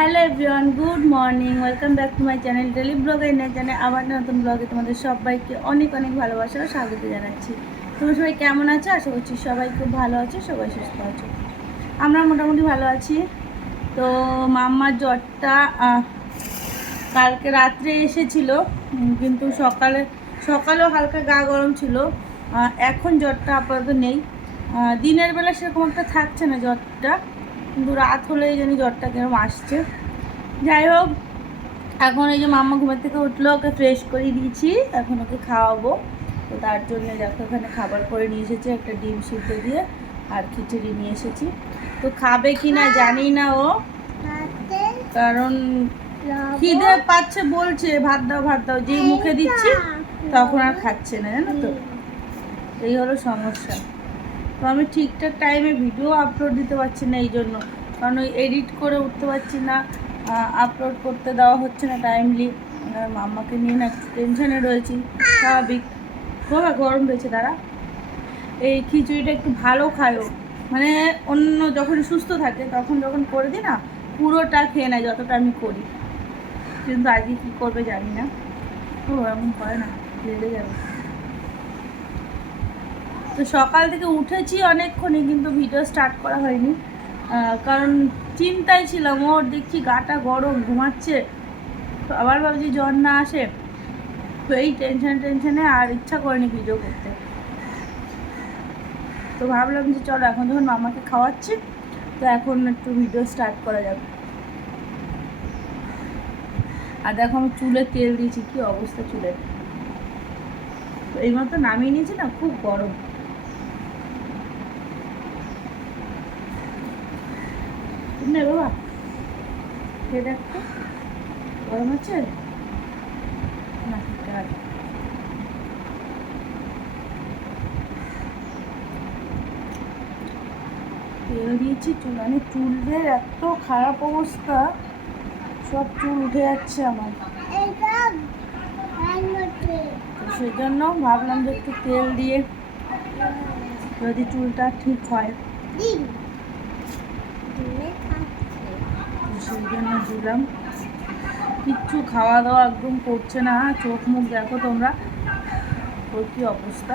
Hello everyone, good morning, welcome back to my channel daily blog. এই চ্যানেলে আবার নতুন ব্লগে তোমাদের সবাইকে অনেক অনেক ভালোবাসা ও স্বাগত জানাচ্ছি। তোমরা সবাই কেমন আছো? আশা করছি সবাই খুব ভালো আছো, সবাই সুস্থ আছো। আমরা মোটামুটি ভালো আছি। তো মাম্মার জ্বরটা কালকে রাত্রে এসেছিল, কিন্তু সকালেও হালকা গা গরম ছিল। এখন জ্বরটা আপাতত নেই। দিনের বেলা সেরকম একটা থাকছে না জ্বরটা, কিন্তু রাত হলেই যেন জ্বরটা কেরম আসছে। যাই হোক, এখন এই যে মাম্মা ঘুমের থেকে উঠলো, ওকে ফ্রেশ করে দিয়েছি, এখন ওকে খাওয়াবো। তো তার জন্য দেখো এখানে খাবার করে নিয়ে এসেছি, একটা ডিম সিদ্ধ দিয়ে আর খিচুড়ি নিয়ে এসেছি। তো খাবে কি না জানি না ও, কারণ খিদে পাচ্ছে বলছে ভাত দাও ভাত দাও, যেই মুখে দিচ্ছি তখন আর খাচ্ছে না, জানো তো, এই হলো সমস্যা। তো আমি ঠিকঠাক টাইমে ভিডিও আপলোড দিতে পারছি না এই জন্য, কারণ ওই এডিট করে উঠতে পারছি না, আপলোড করতে দেওয়া হচ্ছে না টাইমলি। মাম্মাকে নিয়ে না একটু টেনশানে রয়েছি, স্বাভাবিক। বাবা গরম পেয়েছে, দাঁড়া। এই খিচুড়িটা একটু ভালো খায়ও, মানে অন্য যখন সুস্থ থাকে তখন যখন করে দিই না, পুরোটা খেয়ে নেয় যতটা আমি করি, কিন্তু আজকে কী করবে জানি না। ও এমন করে না, রেগে যাবে। তো সকাল থেকে উঠেছি অনেকক্ষণই, কিন্তু ভিডিও স্টার্ট করা হয়নি, কারণ চিন্তায় ছিলাম। ওর দেখছি গাটা গরম, ঘুমাচ্ছে, তো আবার ভাবছি জ্বর না আসে, তো এই টেনশনে আর ইচ্ছা করেনি ভিডিও করতে। তো ভাবলাম যে চলো এখন যখন মামাকে খাওয়াচ্ছি, তো এখন একটু ভিডিও স্টার্ট করা যাবে। আর দেখো আমি চুলে তেল দিয়েছি, কি অবস্থা চুলের। তো এই মতো নামিয়ে নিয়েছি না, খুব গরম। নে বাবা, খেয়ে দেখো, গরম আছে না? তেল দিয়েছি চুল, মানে চুলের এত খারাপ অবস্থা, সব চুল উঠে যাচ্ছে আমার। তো সেই জন্য ভাবলাম যে একটু তেল দিয়ে যদি চুলটা ঠিক হয়, সেই জন্য দিলাম। কিচ্ছু খাওয়া দাওয়া একদম করছে না, চোখ মুখ দেখো তোমরা ওর কী অবস্থা।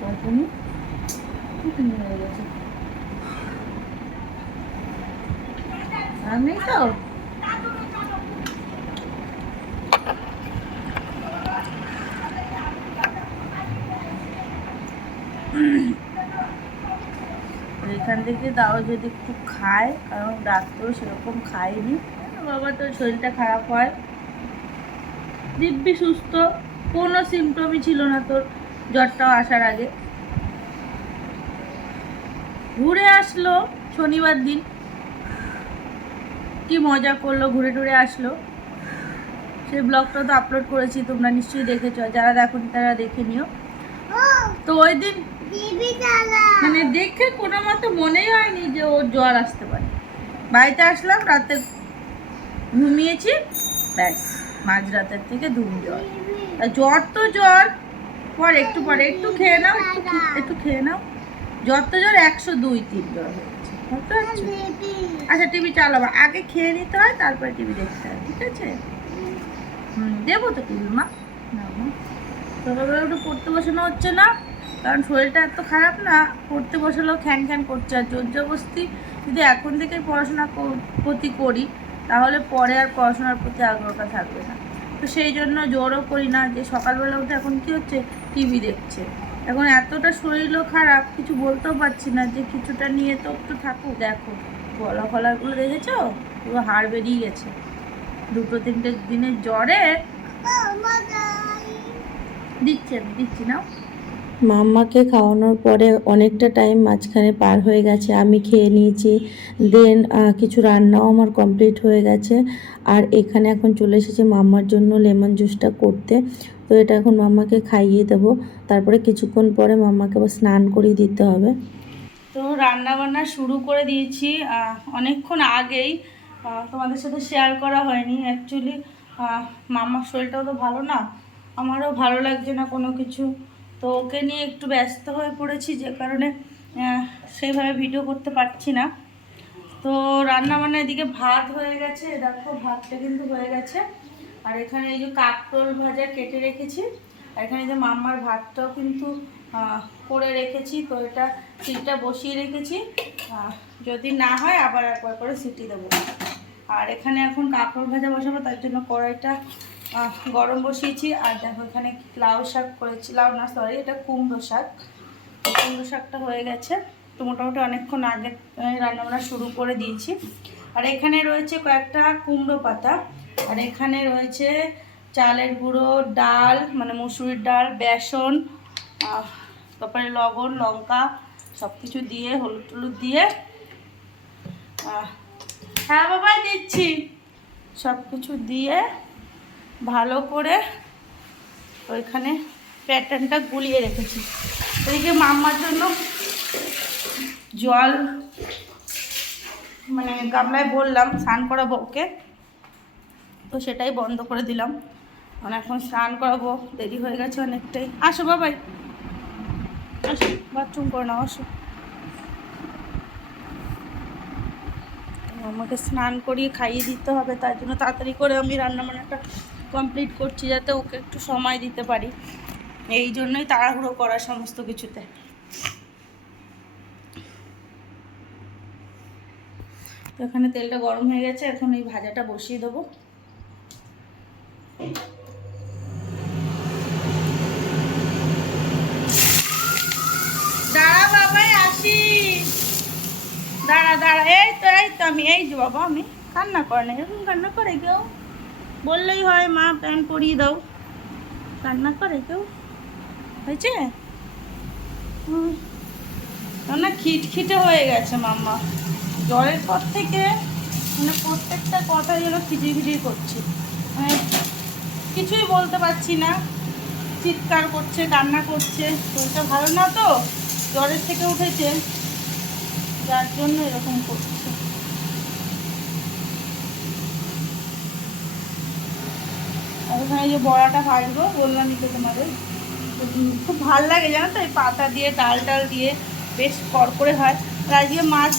কখনই হয়ে গেছে আর নেই তো। এখান থেকে দাও যদি একটু খায়, কারণ ডাক্তারও সেরকম খায়নি। বাবা তোর শরীরটা খারাপ হয়, দিব্যি সুস্থ, কোনো সিমটমই ছিল না তোর জ্বরটাও আসার আগে। ঘুরে আসলো শনিবার দিন, কি মজা করলো, ঘুরে টুরে আসলো। সেই ব্লগটা তো আপলোড করেছি, তোমরা নিশ্চয়ই দেখেছো, যারা দেখোনি তারা দেখে নিও। তো ওই দিন মানে দেখে কোনো মতো মনেই হয়নি যে ওর জ্বর আসতে পারে। বাড়িতে আসলাম, রাতে ঘুমিয়েছি, ব্যাস মাঝরাতের থেকে ধুম জ্বর। জ্বর তো জ্বর, পরে একটু খেয়ে নাও, একটু খেয়ে নাও, জ্বর তো জ্বর 102-3 জ্বর হয়েছে, বুঝতে পারছো? আচ্ছা টিভি চালাবো, আগে খেয়ে নিতে হয়, তারপরে টিভি দেখতে হয়, ঠিক আছে? দেবো তো টিভি মা, না মা। সকালবেলা একটু পড়তে বসানো হচ্ছে না, কারণ শরীরটা এত খারাপ না, পড়তে বসালেও খ্যান খ্যান করছে। আর জোর জবরদস্তি যদি এখন থেকে পড়াশোনা প্রতি করি, তাহলে পরে আর পড়াশোনার প্রতি আগ্রহটা থাকবে না। তো সেই জন্য জোরও করি না, যে সকালবেলা উঠে এখন কি হচ্ছে, টিভি দেখছে। এখন এতটা শরীরও খারাপ, কিছু বলতেও পারছি না, যে কিছুটা নিয়ে তো একটু থাকুক। দেখো গলা ফলাগুলো দেখেছো, পুরো হাড় বেরিয়ে গেছে 2-3 দিনের জ্বরে। দিচ্ছি না। মাম্মাকে খাওয়ানোর পরে অনেকটা টাইম মাঝখানে পার হয়ে গেছে, আমি খেয়ে নিয়েছি, দেন কিছু রান্নাও আমার কমপ্লিট হয়ে গেছে। আর এখানে এখন চলে এসেছে মাম্মার জন্য লেমন জুসটা করতে। তো এটা এখন মাম্মাকে খাইয়ে দেবো, তারপরে কিছুক্ষণ পরে মাম্মাকে আবার স্নান করিয়ে দিতে হবে। তো রান্না বান্না শুরু করে দিয়েছি অনেকক্ষণ আগেই, তোমাদের সাথে শেয়ার করা হয়নি অ্যাকচুয়ালি। মামার শরীরটাও তো ভালো না, আমারও ভালো লাগছে না কোনো কিছু, তো ওকে নিয়ে একটু ব্যস্ত হয়ে পড়েছি, যে কারণে সেইভাবে ভিডিও করতে পারছি না। তো রান্না বান্না এদিকে ভাত হয়ে গেছে, দেখো ভাতটা কিন্তু হয়ে গেছে। আর এখানে এই যে কাঁকরোল ভাজা কেটে রেখেছি, আর এখানে যে মাম্মার ভাতটাও কিন্তু করে রেখেছি। তো এটা সিটিটা বসিয়ে রেখেছি, যদি না হয় আবার একবার করে সিটি দেবো। আর এখানে এখন কাঁকরোল ভাজা বসাবো, তার জন্য কড়াইটা গরম বসিয়েছি। আর দেখো এখানে লাউ শাক করেছি, লাউ না সরি, এটা কুমড়ো শাক। কুমড়ো শাকটা হয়ে গেছে, তো মোটামুটি অনেকক্ষণ আগে রান্নাবান্না শুরু করে দিয়েছি। আর এখানে রয়েছে কয়েকটা কুমড়ো পাতা, আর এখানে রয়েছে চালের গুঁড়ো, ডাল মানে মুসুরির ডাল, বেসন, তারপরে লবণ, লঙ্কা সব কিছু দিয়ে, হলুদ টলুদ দিয়ে, হ্যাঁ বাবাই দিচ্ছি, সব কিছু দিয়ে ভালো করে ওইখানে প্যাটার্নটা গুলিয়ে রেখেছি। এদিকে মাম্মার জন্য জল মানে গামলায় বললাম স্নান করাবো ওকে, তো সেটাই বন্ধ করে দিলাম। মানে এখন স্নান করাবো, দেরি হয়ে গেছে অনেকটাই। আসো বাবাই, আসো বাথরুম করে নাও, আসো। আমাকে স্নান করিয়ে খাইয়ে দিতে হবে, তার জন্য তাড়াতাড়ি করে আমি রান্নাবান্নাটা কমপ্লিট করছি, যাতে ওকে একটু সময় দিতে পারি। এই জন্যই তাড়াহুড়ো করা সমস্ত কিছুতে। তো এখানে তেলটা গরম হয়ে গেছে, এখন এই ভাজাটা বসিয়ে দেবো। দাঁড়া বাবাই আসি, দাঁড়া দাঁড়া, এই তো আমি, এই যে বাবা আমি, কান্না করে না, এরকম কান্না করে কেউ? বললেই হয় মা প্যান্ট পরিয়ে দাও, কান্না করে কেউ? হয়েছে না, খিটখিটে হয়ে গেছে মাম্মা জ্বরের পর থেকে, মানে প্রত্যেকটা কথাই যেন খিচিড়ি করছি, মানে কিছুই বলতে পারছি না, চিৎকার করছে, কান্না করছে। শরীরটা ভালো না তো, জ্বরের থেকে উঠেছে, যার জন্য এরকম করছে। আর ওখানে যে বড়াটা ভাজবো বললামই তো তোমাদের, খুব ভাল লাগে জানো তো, এই পাতা দিয়ে ডাল টাল দিয়ে বেশ করে হয়। আর আজকে মাছ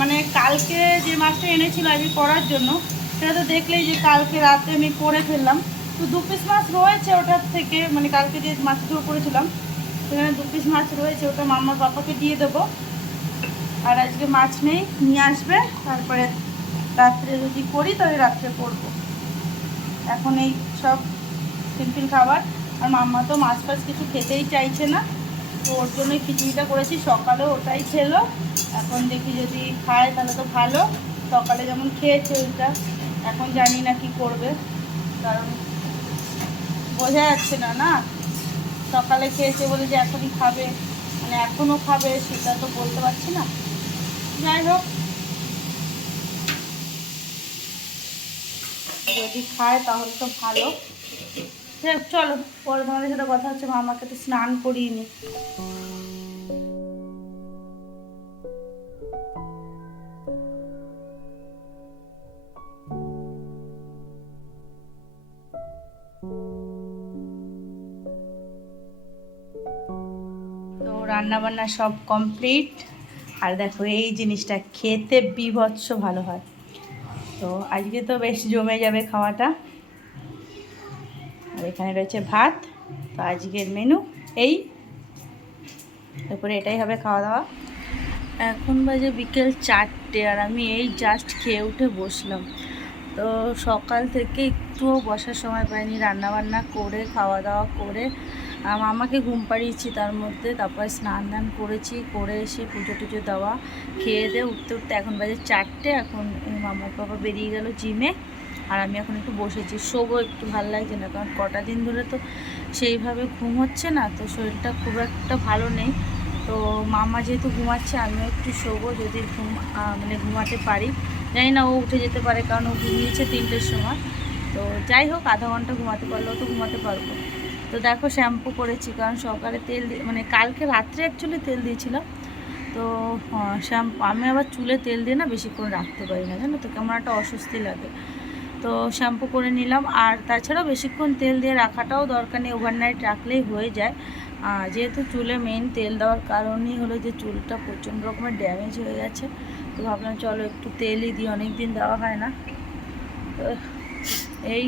মানে কালকে যে মাছটা এনেছিল আজকে করার জন্য, সেটা তো দেখলেই যে কালকে রাতে আমি করে ফেললাম। তো 2 পিস মাছ রয়েছে ওটার থেকে, মানে কালকে যে মাছগুলো করেছিলাম সেখানে 2 পিস মাছ রয়েছে, ওটা মামার পাপাকে দিয়ে দেবো। আর আজকে মাছ নেই, নিয়ে আসবে, তারপরে রাত্রে যদি করি তাহলে রাত্রে করবো। এখন এই সব সিম্পল খাবার। আর মাম্মা তো মাছ ফাছ কিছু খেতেই চাইছে না, তো ওর জন্যই খিচুড়িটা করেছি। সকালেও ওটাই খেলো, এখন দেখি যদি খায় তাহলে তো ভালো। সকালে যেমন খেয়েছে ওইটা, এখন জানি না কি করবে, কারণ বোঝা যাচ্ছে না না, সকালে খেয়েছে বলে যে এখনই খাবে, মানে এখনও খাবে সেটা তো বলতে পারছি না। যাই হোক, যদি খায় তাহলে তো ভালো। চলো পরে তোমাদের সাথে কথা হচ্ছে, মামাকে তো স্নান করিয়ে নি। তো রান্নাবান্না সব কমপ্লিট। আর দেখো এই জিনিসটা খেতে বীভৎস ভালো হয়, তো আজকে তো বেশ জমে যাবে খাওয়াটা। আর এখানে রয়েছে ভাত, তো আজকের মেনু এই, তারপরে এটাই হবে খাওয়া দাওয়া। এখন বাজে বিকেল 4টে, আর আমি এই জাস্ট খেয়ে উঠে বসলাম। তো সকাল থেকে একটুও বসার সময় পাইনি, রান্নাবান্না করে খাওয়া দাওয়া করে মামাকে ঘুম পাড়িয়েছি, তার মধ্যে তারপরে স্নান দান করেছি, করে এসে পুজো টুজো দেওয়া, খেয়ে দিয়ে উঠতে উঠতে এখন বাজে 4টে। এখন মামার বাবা বেরিয়ে গেল জিমে, আর আমি এখন একটু বসেছি, শোবো, একটু ভালো লাগছে না, কারণ কটা দিন ধরে তো সেইভাবে ঘুম হচ্ছে না, তো শরীরটা খুব একটা ভালো নেই। তো মামা যেহেতু ঘুমাচ্ছে আমিও একটু শোবো, যদি মানে ঘুমাতে পারি। জানি না ও উঠে যেতে পারে, কারণ ও ঘুমিয়েছে 3টের সময়। তো যাই হোক, আধা ঘন্টা ঘুমাতে পারলেও তো ঘুমাতে পারবো। তো দেখো শ্যাম্পু করেছি, কারণ সকালে তেল মানে কালকে রাত্রে অ্যাকচুয়ালি তেল দিয়েছিলাম। তো শ্যাম্পু আমি আবার চুলে তেল দিয়ে না বেশিক্ষণ রাখতে পারি না, জানো তো, কেমন একটা অস্বস্তি লাগে। তো শ্যাম্পু করে নিলাম, আর তাছাড়াও বেশিক্ষণ তেল দিয়ে রাখাটাও দরকার নেই, ওভারনাইট রাখলেই হয়ে যায়। যেহেতু চুলে মেন তেল দেওয়ার কারণই হলো যে চুলটা প্রচণ্ড রকমের ড্যামেজ হয়ে গেছে, তো ভাবলাম চলো একটু তেলই দিই, অনেক দিন দেওয়া হয় না। তো এই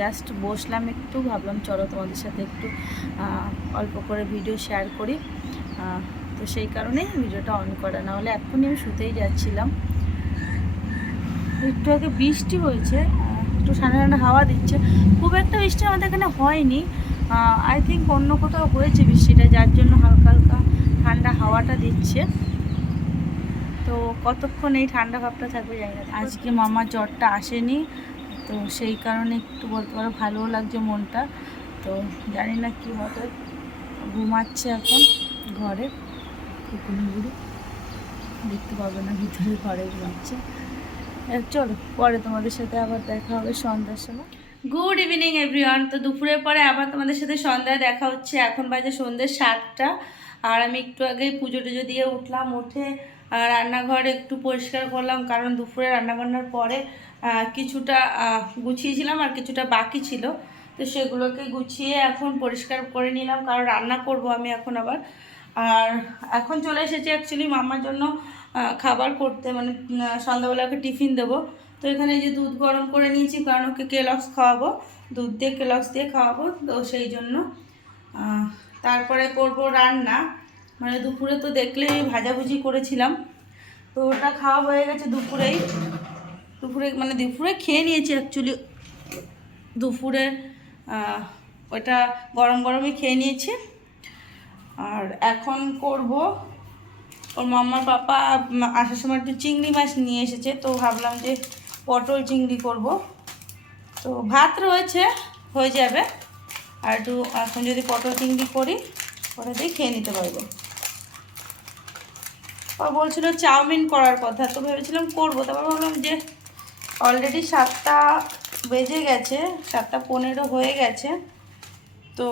জাস্ট বসলাম একটু, ভাবলাম চলো তোমাদের সাথে একটু অল্প করে ভিডিও শেয়ার করি। তো সেই কারণেই ভিডিওটা অন করা, না হলে এখনই আমি শুতেই যাচ্ছিলাম। একটু আগে বৃষ্টি হয়েছে, একটু ঠান্ডা ঠান্ডা হাওয়া দিচ্ছে, খুব একটা বৃষ্টি আমাদের এখানে হয়নি। আই থিঙ্ক অন্য কোথাও হয়েছে বৃষ্টিটা, যার জন্য হালকা হালকা ঠান্ডা হাওয়াটা দিচ্ছে। তো কতক্ষণ এই ঠান্ডা ভাবটা থাকবে জানি না। আজকে মামার জ্বরটা আসেনি, তো সেই কারণে একটু বলতে পারো ভালোও লাগছে মনটা। তো জানি না কী হবে, ঘুমাচ্ছে এখন ঘরে, কুকুরগুলো দেখতে পাবে না, ভিতরে ঘরে ঘুমাচ্ছে। চলো পরে তোমাদের সাথে আবার দেখা হবে সন্ধ্যার সময়। Good evening everyone. তো দুপুরের পরে আবার তোমাদের সাথে সন্ধ্যায় দেখা হচ্ছে। এখন বাজে সন্ধ্যে 7টা, আর আমি একটু আগেই পুজো টুজো দিয়ে উঠলাম। উঠে রান্নাঘর একটু পরিষ্কার করলাম, কারণ দুপুরে রান্নাবান্নার পরে কিছুটা গুছিয়েছিলাম আর কিছুটা বাকি ছিল, তো সেগুলোকে গুছিয়ে এখন পরিষ্কার করে নিলাম, কারণ রান্না করব আমি এখন আবার। আর এখন চলে এসেছি অ্যাকচুয়ালি মামার জন্য খাবার করতে, মানে সন্ধ্যাবেলা ওকে টিফিন দেবো। তো এখানে যে দুধ গরম করে নিয়েছি, কারণ ওকে কেলক্স খাওয়াবো, দুধ দিয়ে কেলক্স দিয়ে খাওয়াবো, তো সেই জন্য। তারপরে করব রান্না, মানে দুপুরে তো দেখলেই ভাজাভুজি করেছিলাম, তো ওটা খাওয়া হয়ে গেছে দুপুরেই। মানে দুপুরে খেয়ে নিয়েছি অ্যাকচুয়ালি, দুপুরে ওটা গরম গরমই খেয়ে নিয়েছি। আর এখন করব, ওর মামার পাপা আসার সময় একটু চিংড়ি মাছ নিয়ে এসেছে, তো ভাবলাম যে পটল চিংড়ি করব। তো ভাত রয়েছে, হয়ে যাবে। আর একটু এখন যদি পটল চিংড়ি করি, ওটা দিয়ে খেয়ে নিতে পারবো। ও বলছিল চাউমিন করার কথা, তো ভেবেছিলাম করবো, তারপর ভাবলাম যে অলরেডি 7টা বেজে গেছে, 7:15 হয়ে গেছে, তো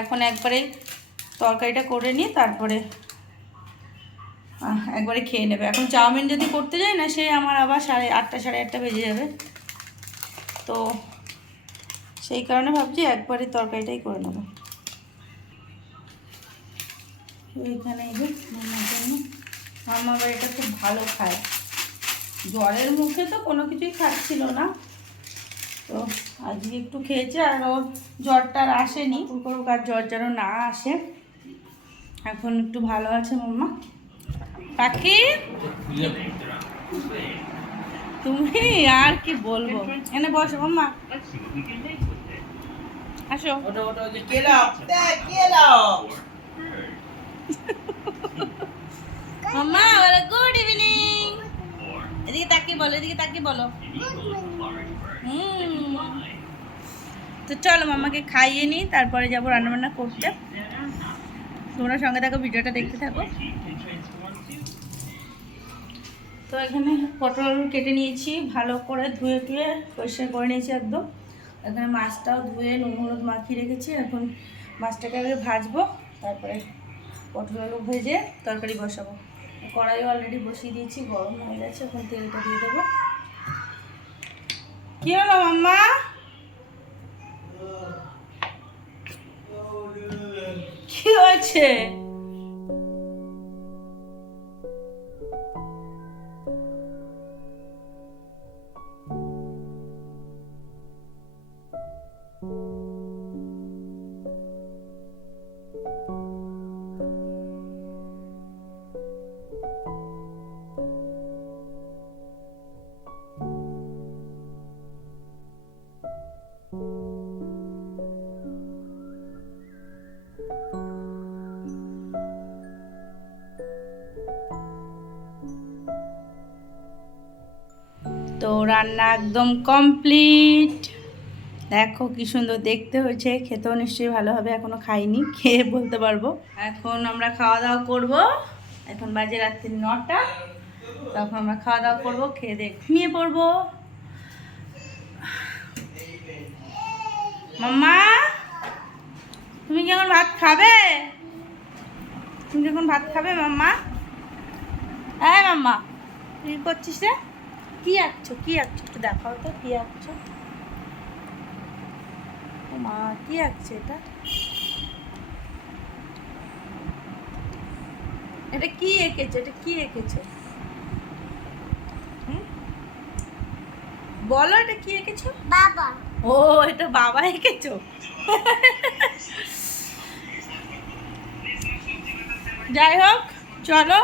এখন একবারেই তরকারিটা করে নিই, তারপরে একবারে খেয়ে নেবে। এখন চাউমিন যদি করতে যাই না, সে আমার আবার 8:30 সাড়ে 8টা বেজে যাবে, তো সেই কারণে ভাবছি একবারে তরকারিটাই করে নেব। এইখানে এই যে মামার জন্য, মামা আবার এটা খুব ভালো খায়, জ্বরের মুখে তো কোনো কিছুই খাচ্ছিল না, তো আজকে একটু খেয়েছে। আর ওর জ্বরটা আর আসেনি, করুক আর জ্বর যেন না আসে, এখন একটু ভালো আছে মাম্মা। পাখি তুমি আর কি বলবো, এনে বসো মাম্মা, আসো। মাম্মা বলো গুড ইভিনিং, এদিকে তাকিয়ে বলো, এদিকে তাকিয়ে বলো। তো চলো মাম্মাকে খাইয়ে নিই, তারপরে যাবো রান্নাবান্না করতে। তোমরা সঙ্গে থাকো, ভিডিওটা দেখতে থাকো। তো এখানে পটল কেটে নিয়েছি, ভালো করে ধুয়ে টুয়ে পরিষ্কার করে নিয়েছি একদম। এখানে মাছটাও ধুয়ে নুন হলুদ মাখিয়ে রেখেছি, এখন মাছটাকে আগে ভাজবো, তারপরে পটল আলু ভেজে তরকারি বসাবো। কড়াইও অলরেডি বসিয়ে দিয়েছি, গরম হয়ে গেছে, এখন তেলটা দিয়ে দেবো। কি হলো মাম্মা, কি হয়েছে? তো রান্না একদম কমপ্লিট, দেখো কি সুন্দর দেখতে হয়েছে, খেতেও নিশ্চয়ই ভালো হবে। এখনো খাইনি, খেয়ে বলতে পারবো। এখন আমরা খাওয়া দাওয়া করব, এখন বাজে রাত্রি 9টা, তখন আমরা খাওয়া দাওয়া করবো, খেয়ে দিয়ে ঘুমিয়ে পড়বো। মাম্মা তুমি কি এখন ভাত খাবে? তুমি যখন ভাত খাবে মাম্মা? হ্যাঁ মাম্মা, তুই করছিস রে? কি আঁকছো, কি আঁকছো একটু দেখাও তো, কি আঁকছো? মা কি আঁকছে এটা? এটা কি এঁকেছো? এটা কি এঁকেছো? হুম? বলো এটা কি এঁকেছো? বাবা ও, এটা বাবা এঁকেছো। যাই হোক, চলো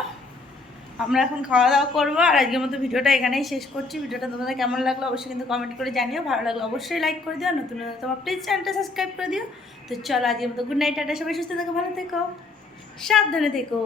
আমরা এখন খাওয়া দাওয়া করবো। আর আজকের মতো ভিডিওটা এখানেই শেষ করছি। ভিডিওটা তোমাদের কেমন লাগলো অবশ্যই কিন্তু কমেন্ট করে জানিও। ভালো লাগলো অবশ্যই লাইক করে দিও। নতুন নতুন তোমার প্লিজ চ্যানেলটা সাবস্ক্রাইব করে দিও। তো চলো আজকের মতো গুড নাইট, টাটা। সবাই সুস্থ থেকো, ভালো থেকো, সাবধানে থেকো।